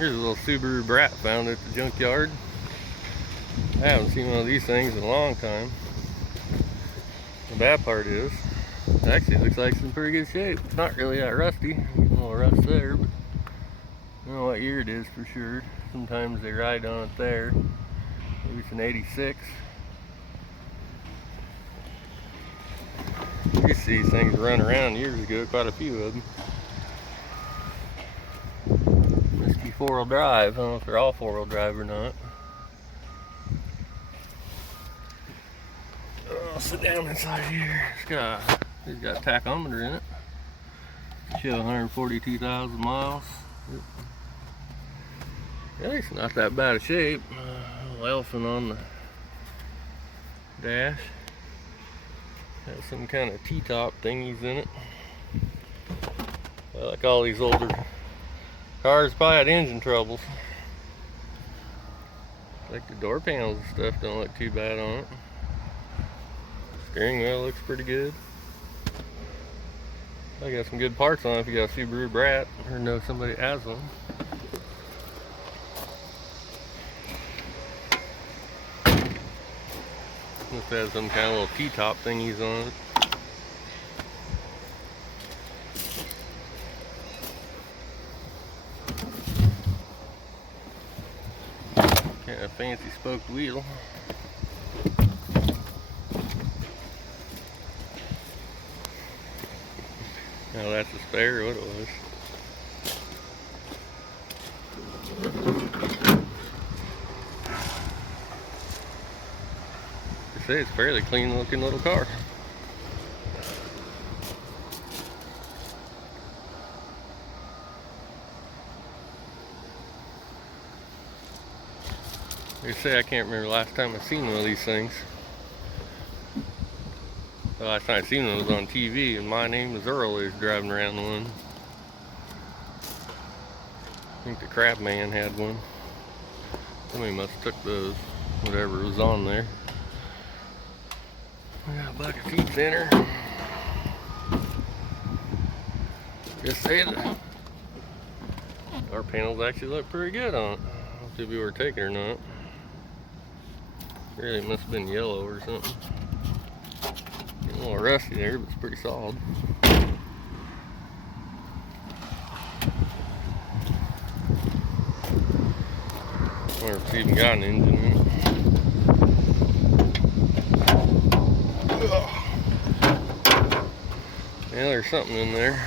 Here's a little Subaru BRAT found at the junkyard. I haven't seen one of these things in a long time. The bad part is, it actually looks like it's in pretty good shape. It's not really that rusty. A little rust there, but I don't know what year it is for sure. Sometimes they ride on it there. Maybe it's an 86. You used to see these things run around years ago, quite a few of them. Must be four-wheel drive. I don't know if they're all four-wheel drive or not. I'll sit down inside here. It's got a tachometer in it. Show 142,000 miles. Yeah, it's not that bad of shape. Little elephant on the dash. Has some kind of T-top thingies in it. Like all these older cars, probably had engine troubles. Like the door panels and stuff don't look too bad on it. Steering wheel looks pretty good. I got some good parts on it if you got a Subaru BRAT or know somebody has one. Must have some kind of little T-top thingies on it. Kind of fancy spoked wheel. Now that's a spare, what it was. They say it's a fairly clean looking little car. They say I can't remember the last time I seen one of these things. The last time I seen one was on TV, and My Name is Earl is driving around one. I think the Crab Man had one. Somebody must have took those, whatever was on there. We got a bucket seats in her. Just say that our panels actually look pretty good on it. I don't know if we were taking or not. Really must have been yellow or something. Getting a little rusty there, but it's pretty solid. I wonder if it's even got an engine in it. Yeah, there's something in there.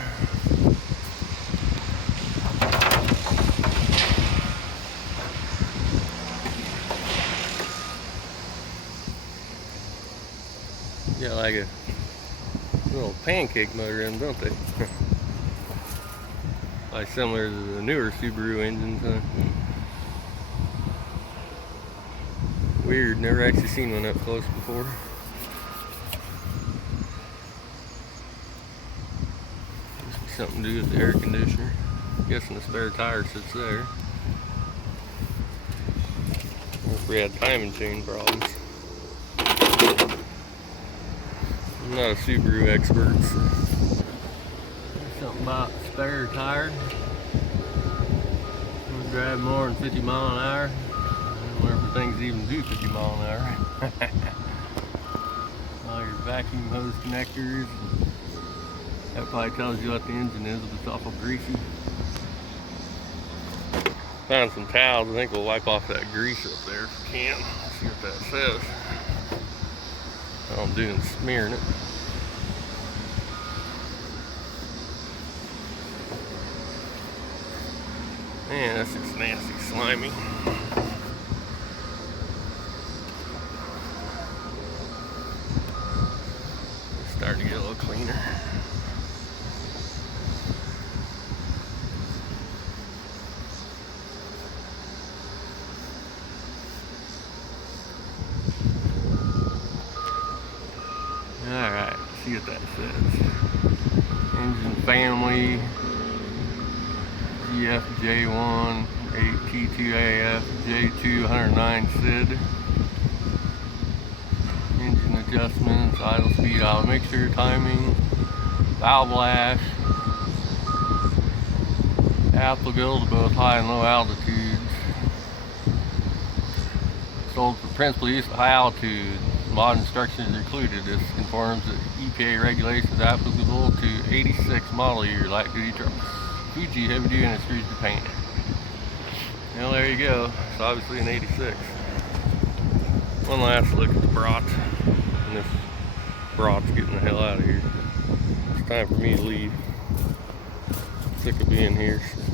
Got like a little pancake motor in them, don't they? Like similar to the newer Subaru engines, huh? Weird, never actually seen one up close before. Must be something to do with the air conditioner. I'm guessing the spare tire sits there. If we had timing chain problems. I'm not a Subaru expert. So. Something about spare tire. We'll drive more than 50 miles an hour. I don't know if things even do 50 miles an hour. All your vacuum hose connectors. That probably tells you what the engine is if it's awful greasy. Found some towels. I think we'll wipe off that grease up there if we can. Let's see what that says. All I'm doing is smearing it. Man, that's just nasty, slimy. It's starting to get a little cleaner. Alright, let's see what that says. Engine family. GFJ1, 8T2AF, J2, 109 SID. Engine adjustments, idle speed, idle mixture, timing, valve lash, applicable to both high and low altitudes. Sold for principal use at high altitude. Mod instructions are included. This conforms to EPA regulations applicable to 86 model year light duty trucks. Fuji Heavy Duty Industries to paint it. Well, there you go. It's obviously an 86. One last look at the BRAT. And this BRAT's getting the hell out of here. It's time for me to leave. Sick of being here. So.